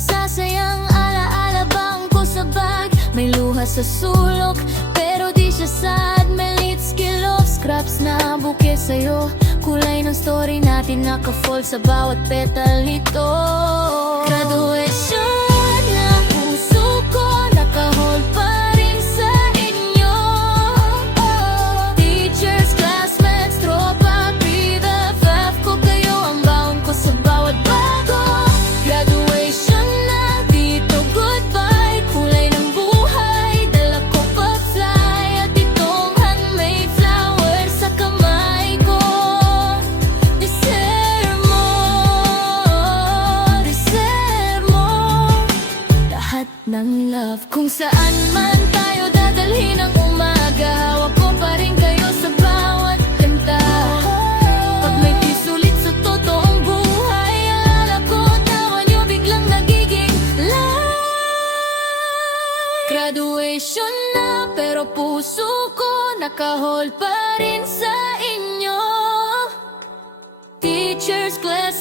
masasayang alaala bangko sa bag. May luha sa sulok, pero di siya sad. May lit skill of scraps na buke sa'yo. Kulay ng story natin naka-fold sa bawat petal nito. Graduation na puso ko, naka-hold pa rin sa inyo. Teachers, classmates, tropa, BFF ko, kayo ang baon ko sa bawat bago. Graduation na, dito goodbye. Kulay ng buhay, dala ko pa-fly. At itong handmade flower sa kamay ko. Deserve mo lahat ng love. Kung saan man tayo dadalhin ang umaga, hawak ko pa rin kayo sa bawat kanta. Pag may pisulit sa totoong buhay, alala ko, tawa nyo biglang nagiging light. Graduation na, pero puso ko naka-hold pa rin sa inyo. Teachers, class